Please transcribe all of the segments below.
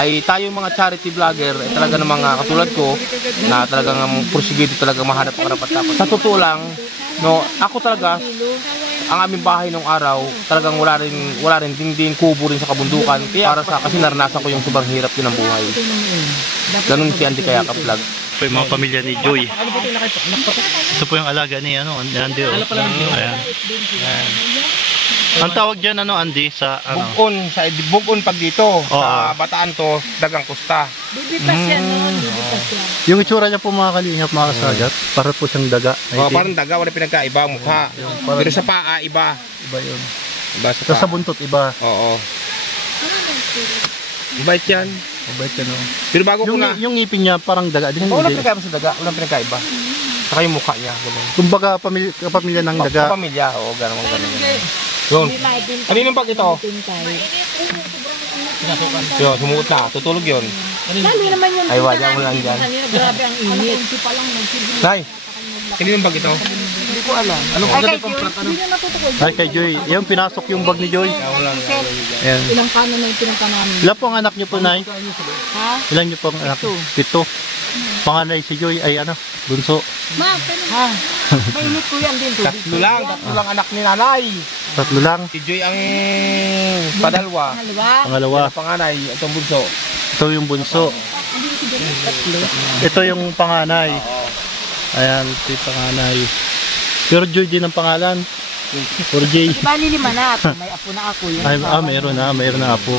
ay tayong mga charity vlogger ay talaga ng mga katulad ko na talagang porsigido talaga mahanap ang karapat-dapat. Sa totoo lang, no, ako talaga ang aming bahay nung araw, talagang wala rin dingding, kubo rin sa kabundukan. Kaya para sa kasi naranasan ko yung sobrang hirap din ng buhay. Ganun si Andy Kayakap Vlog. Ito yung mga pamilya ni Joy. Ito po yung alaga ni Andy. Ayan. Ang tawag dyan Andy sa Bugon pag dito. Sa Bataan to, Dagang Kusta. Bibitas yan bibitas yan. Yung itsura niya po mga kalingap, mga kasagat, para po siyang daga. Parang daga, wala pinagkaiba ang mukha. Pero sa paa, iba. Iba yun. Iba sa paa. Sa buntot, iba. Oo. Bait yan. Mabait yan. Pero bago ko na. Yung ngipin niya parang daga din. Walang pinagkaiba sa daga, walang pinagkaiba. Saka yung mukha niya. Kumbaga kapamilya ng daga. Kapamilya, oo, ganun. Yun. Kaninong pag ito? Yun, sumuot na. Tutulog yun. Lalo naman yung ay, wala mo lang dyan. Grabe ang init. Nay, kaninong pag ito? Hindi ko alam. Anong Ay, kagad kay pang Joy. prat? Ano? Hindi na natutukod. Ay, kay Joy. Yung pinasok yung bag ni Joy. Ayan. Ilang kano na yung pinangka namin? Ilan po ang anak niyo po, Nay? Ha? Ilan niyo po ang anak? 7. Panganay si Joy ay bunso. Ma, ha? Mainit ko yan din. Tatlo lang anak ni nanay. 3 lang. Si Joy ang padalwa. Pangalawa. Panganay, itong bunso. Ito yung bunso. Ito yung panganay. Ayan, ito yung panganay. Pero Joy din ang pangalan. Or J. Bali 5 na. May apo na ako. Yun. Ay, mayroon na apo.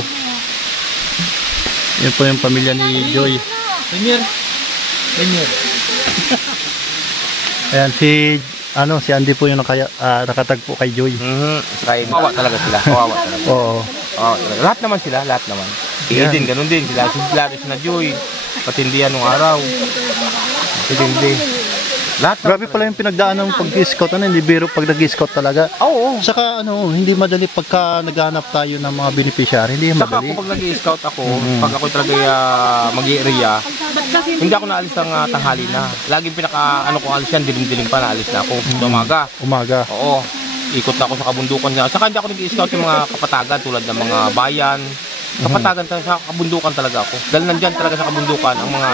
Yan po yung pamilya ni Joy. Premier. Ayan, si Andy po yung nakatagpo kay Joy. Kawawa talaga sila. Kawawa talaga. Oo. Lahat naman sila, lahat naman. Yan. Din, ganun din. Sila na Joy. Patindihan nung araw. Patindi. Lahat Grabe pala yung pinagdaan ng pag-scout. Hindi biro pag nag-scout talaga. Oo. Saka hindi madali pagka naghanap tayo ng mga beneficiary. Hindi Saka madali. ako pag nag-i-scout ako, pag ako talaga mag-i-area, hindi ako naalis ng tanghali na. Laging ko alis yan, dilim-dilim pa naalis na ako. Umaga. Oo. Ikot na ako sa kabundukan niya. Saka hindi ako nag-i-scout yung mga kapatagan tulad ng mga bayan. Kapatagan talaga, sa kabundukan talaga ako. Dahil nandyan talaga sa kabundukan ang mga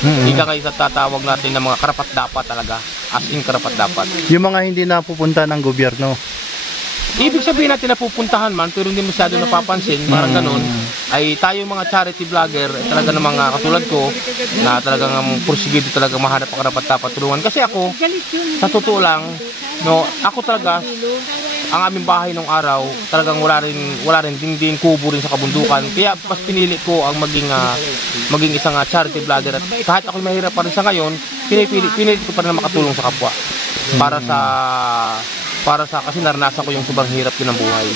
ika ngayon sa tatawag natin ng mga karapat-dapat talaga. As in karapat-dapat. Yung mga hindi napupunta ng gobyerno. Ibig sabihin natin napupuntahan man pero hindi masyado napapansin, parang ganun, ay tayong mga charity vlogger, talaga ng mga katulad ko, na talagang porsigido talaga mahanap ang karapat-dapat tulungan. Kasi ako, sa totoo lang, no, ako talaga, ang aming bahay nung araw, talagang wala rin dingding, kubo rin sa kabundukan. Kaya mas pinili ko ang maging isang charity vlogger. At kahit ako mahirap pa rin sa ngayon, pinilit ko pa rin na makatulong sa kapwa. Para sa kasi naranasan ko yung sobrang hirap din ng buhay.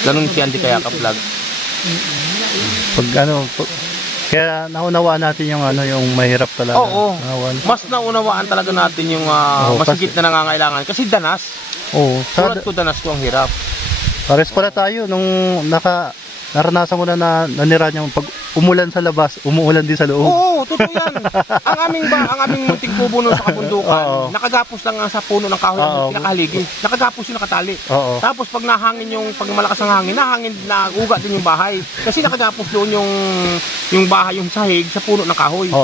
Ganun si Andy Kayakap Vlog. Kaya naunawaan natin yung mahirap talaga. Oo. Mas naunawaan talaga natin yung masigit na nangangailangan kasi danas. Oo. Tulad ko danas ko ang hirap. Pares pala tayo nung naranasan mo na nanira niyang pag umulan sa labas, umuulan din sa loob. Oo, totoo yan. ang aming munting kubo nun sa kabundukan, nakagapos lang sa puno ng kahoy ng pinakahaligi. Nakagapos yung nakatali. Tapos pag pag malakas ang hangin, naguga din yung bahay. Kasi nakagapos doon yung bahay, yung sahig sa puno ng kahoy.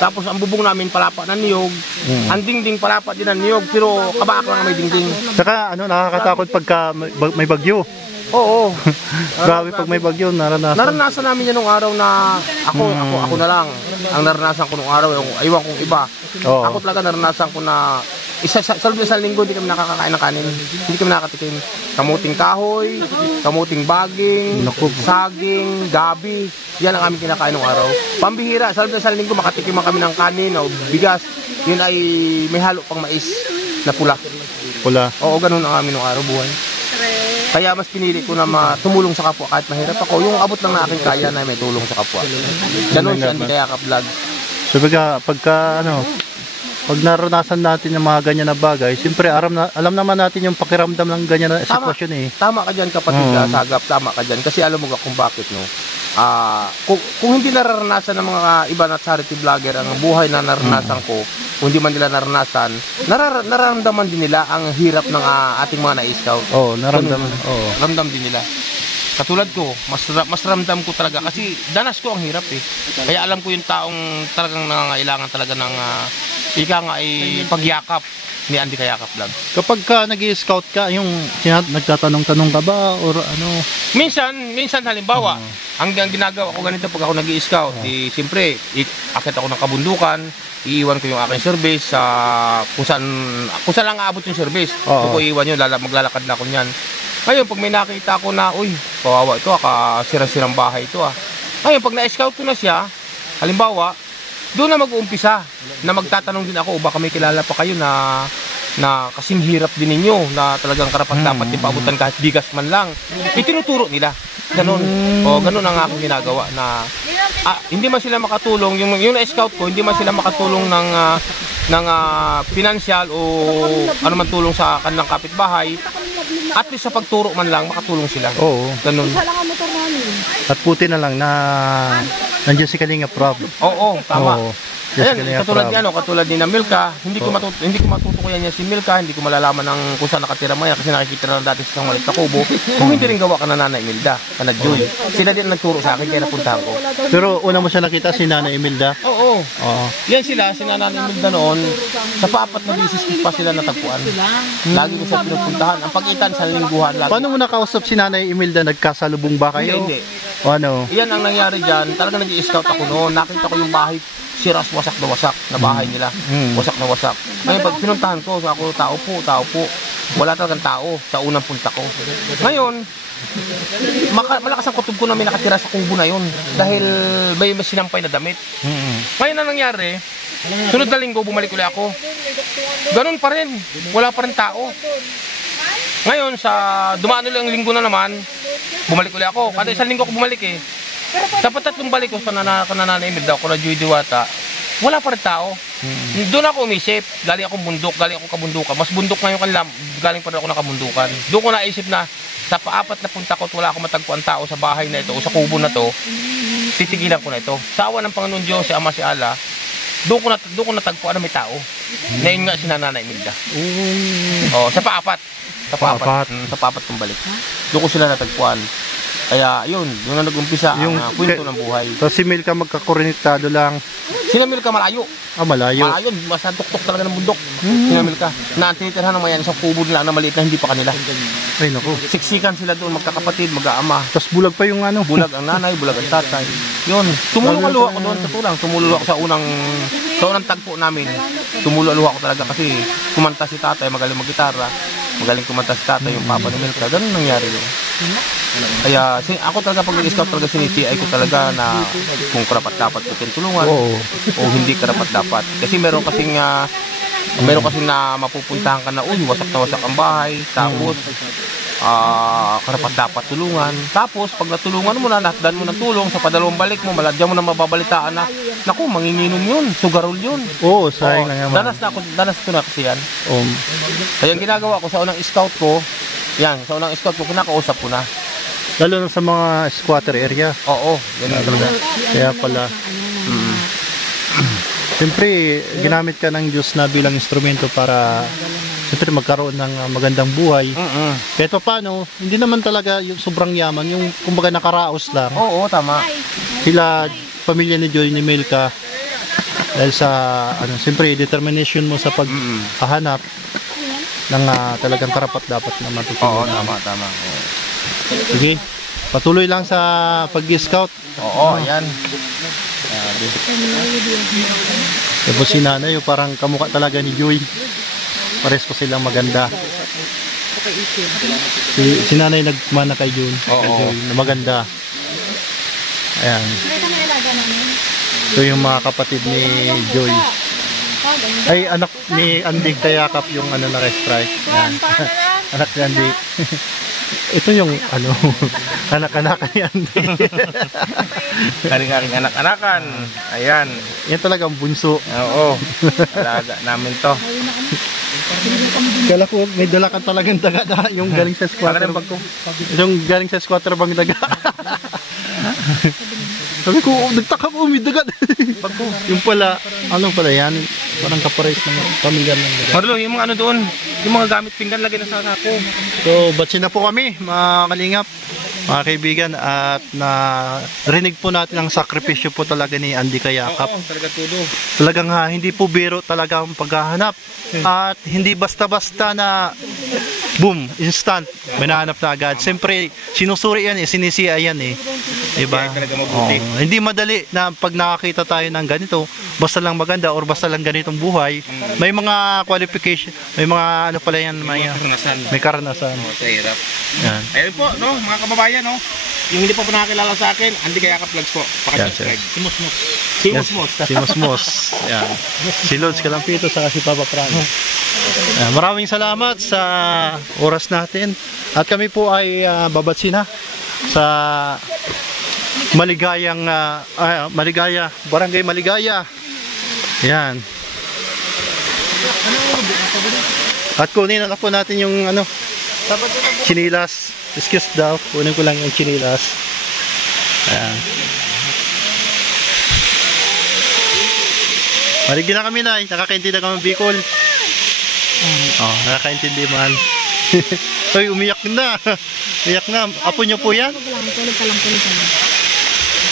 Tapos ang bubong namin palapa ng niyog, ang dingding palapa din ng niyog, pero kabaak lang may dingding. Saka nakakatakot pagka may bagyo. Oo. Grabe pag may bagyo, naranasan namin yan nung araw na ako na lang. Ang naranasan ko nung araw, aywan kong iba. Ako talaga naranasan ko na sa loob ng isang linggo hindi kami nakakakain ng kanin. Hindi kami nakakatikim. Kamuting kahoy, kamuting baging, saging, gabi. Yan ang aming kinakain nung araw. Pambihira, sa loob ng isang linggo makatikim kami ng kanin o bigas. Yun ay may halo pang mais na pula. Oo, ganun ang amin nung araw buhay. Kaya mas pinili ko na tumulong sa kapwa kahit mahirap ako. Yung abot lang na aking kaya na may tulong sa kapwa. Ganun siya, Andy Kayakap Vlog. So pag naranasan natin yung mga ganyan na bagay, siyempre alam naman natin yung pakiramdam ng ganyan na sitwasyon eh. Tama ka dyan kapatid, Sagap, tama ka dyan. Kasi alam mo kung bakit, no? Kung hindi nararanasan ng mga iba na charity vlogger ang buhay na naranasan ko, kung hindi man nila naranasan, nararamdaman din nila ang hirap ng ating mga na-scout. Naramdaman. Ramdam din nila. katulad ko, mas ramdam ko talaga kasi danas ko ang hirap eh. Kaya alam ko yung taong talagang nangangailangan talaga ng ika nga ay pagyakap ni Andy Kayakap Vlog. Kapag ka nag-i-scout ka, yung nagtatanong-tanong ka ba or ano? Minsan halimbawa, ang ginagawa ko ganito pag ako nag-i-scout, siyempre, akit ako ng kabundukan, iiwan ko yung aking service sa kung saan lang aabot yung service. Kung ko iiwan yun, maglalakad na ako niyan. Ngayon, pag may nakita ko na, uy, kawawa ito, sira-sirang bahay ito Ngayon, pag na-scout ko na siya, halimbawa, doon na mag-uumpisa na magtatanong din ako, baka may kilala pa kayo na kasing hirap din ninyo, na talagang karapat-dapat yung paabutan kahit bigas man lang. Itinuturo nila. Ganun. Ganun ang aking ginagawa na hindi man sila makatulong, yung na-scout ko, hindi man sila makatulong ng financial o ano man tulong sa kanilang kapitbahay. At least sa pagturo man lang, makatulong sila. Oo. Ganun. At puti na lang na nandiyan si Kalinga Prab. Oo, tama. Oo. Ayan, katulad ni na Milka, hindi ko matutukuyan niya si Milka, hindi ko malalaman ng kung saan nakatira maya kasi nakikita na dati sa isang maliit na kubo. Kung hindi rin gawa ka na Nanay Imelda, ka na Joy. Sila din nagturo sa akin kaya napuntahan ko. Pero una mo siya nakita si Nanay Imelda? Oo. Yan sila, si Nanay Imelda noon, sa paapat na bisis pa sila natagpuan. Lagi ko siya pinupuntahan. Ang pagitan sa lingguhan lagi. Paano mo nakausap si Nanay Imelda? Nagkasalubong ba kayo? Hindi. O ano? Iyan ang nangyari dyan. Talaga nag-i-scout ako noon. Nakita ko yung bahay siras, wasak na wasak na bahay nila. Wasak na wasak. Ngayon pag pinuntahan ko, ako tao po. Wala talagang tao sa unang punta ko. Ngayon, malakas ang kutob ko na may nakatira sa kubo na yun dahil may sinampay na damit. Ngayon na nangyari, sunod na linggo bumalik ulit ako. Ganun pa rin. Wala pa rin tao. Ngayon, sa dumaan ulit ang linggo na naman, bumalik ulit ako. Kada isang linggo ako bumalik eh. Dapat tatlong balik ko sa Nanay Imelda ako na Joy Diwata, wala pa rin tao. Doon ako umisip, galing akong bundok, galing ako kabundukan. Mas bundok ngayon kanila, galing pa rin ako na kabundukan. Doon ko naisip na sa paapat na punta ko at wala akong matagpuan tao sa bahay na ito o sa kubo na to, titigilan ko na ito. Sa awa ng Panginoon Diyos, si Ama si Allah, doon ko natagpuan na may tao. Na yun nga si Nanay Imelda. Sa paapat. Sa paapat kong balik. Doon ko sila natagpuan. Kaya yun, doon na nag-umpisa ang kwento ng buhay. So si Milka magkakonektado lang. Si Milka malayo. Malayo. Malayo, basta tuktok talaga ng bundok. Si Milka. Na tinitirhan ng mayan, isang kubo nila na maliit na hindi pa kanila. Ay naku. Siksikan sila doon, magkakapatid, mag-aama. Tapos bulag pa yung ano. Bulag ang nanay, bulag ang tatay. Yun, tumulong-aluha ko doon, katulang. Tumulong ako sa unang tagpo namin. Tumulong-aluha ko talaga kasi kumanta si tatay, magaling mag-gitara. Magaling kumanta si tatay, yung papa ni Milka. Ganun nangyari yun. Kaya ako talaga pag nag-scout talaga sinitiay ko talaga na kung karapat dapat ko tulungan o hindi karapat dapat. Kasi meron kasing na mapupuntahan ka na wasak na wasak ang bahay, tapos karapat dapat tulungan. Tapos pag natulungan mo na, nahatdan mo ng tulong sa padalawang balik mo, maladyan mo na mababalitaan na naku, manginginom yun, sugarol yun. Sayang na naman. Danas ko na kasi yan. Kaya ang ginagawa ko sa unang scout ko, kinakausap ko na. Lalo na sa mga squatter area. Oo, ganun talaga. Kaya pala. Siyempre, ginamit ka ng Diyos na bilang instrumento para siyempre magkaroon ng magandang buhay. Kahit pa paano, hindi naman talaga yung sobrang yaman, yung kumbaga nakaraos lang. Oo, tama. Sila, pamilya ni Joy, ni Milka, dahil sa, siyempre, determination mo sa paghahanap ng talagang karapat-dapat na matutulungan. Oo, tama. Sige, patuloy lang sa pag-scout. Oo, ayan. Tapos si nanay, parang kamukha talaga ni Joy. Pares ko silang maganda. Si nanay nagmana kay Joy, na maganda. Ayan. Ito yung mga kapatid ni Joy. Ay, anak ni Andy Kayakap yung na-strike. Anak ni Andy. Ito yung anak-anak ni Andy. Karing-karing anak-anakan. Ayan. Yan talaga ang bunso. Oo. Alaga namin to. Kala ko may dala ka talagang daga yung galing sa squatter. Yung galing sa squatter bang daga. Sabi ko, nagtaka po, may dagat. Yung pala, yan? Parang kapares ng pamilya ng dagat. Marlo, yung mga doon, yung mga gamit pinggan lagay na sa sako. So, batsin na po kami, mga kalingap. mga kaibigan, at rinig po natin ang sakripisyo po talaga ni Andy Kayakap. Talaga tudo. Talagang hindi po biro talaga ang paghahanap. At hindi basta-basta na boom, instant, may nahanap na agad. Siyempre, sinusuri yan sinisiya yan Diba? Hindi madali na pag nakakita tayo ng ganito, basta lang maganda or basta lang ganitong buhay, may mga qualification, may mga ano pala yan, may karanasan. Sa hirap. Yan. Ayun po, no, mga kababayan, no. Yung hindi pa po nakakilala sa akin, Andy Kayakap Vlogs po. Paki-subscribe. Si Musmos. Si Musmos. Si Musmos. Yan. Si Lods Kalampito sa si Papa Prano. Maraming salamat sa oras natin. At kami po ay babatsi na sa Maligaya, Barangay Maligaya. Yan. At kunin na po natin yung chinilas. Excuse daw, kunin ko lang yung chinilas. Ayan. Maligyan na kami na, nakakaintindi na kami Bicol. Nakakaintindi man. Uy, umiyak na. Umiyak na. Apo nyo po yan?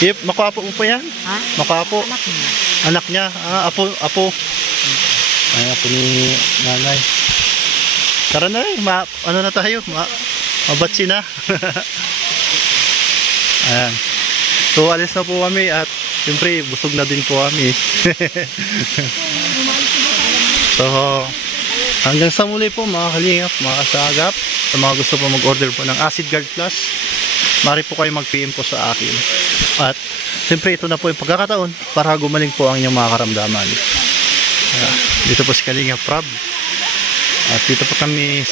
Yep, makaapo mo po yan? Ha? Makaapo. Anak niya. Apo. Ay, apo ni nanay. Tara na ano na tayo? Mabatsi na. Ayan. So, alis na po kami at siyempre, busog na din po kami. So, hanggang sa muli po mga kalingap, mga kasagap, sa mga gusto po mag-order po ng Acid Guard Plus, mari po kayo mag-PM po sa akin. At siyempre, ito na po yung pagkakataon para gumaling po ang inyong mga karamdaman. Dito po si Kalingap Prab. At dito po kami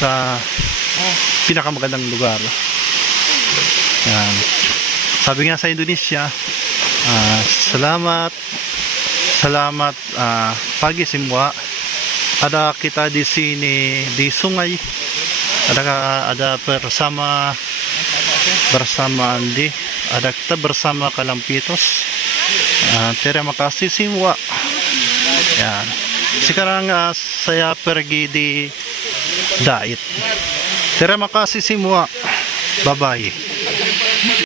sa pinakamagandang lugar. Yan. Sabi nga sa Indonesia, salamat pagi semua. Ada kita di sini di sungai. Ada bersama Andi. Ada kita bersama Kalampitos. Terima kasih semua. Yan. Sekarang saya pergi di Dait. Terima kasih semua. Bye-bye.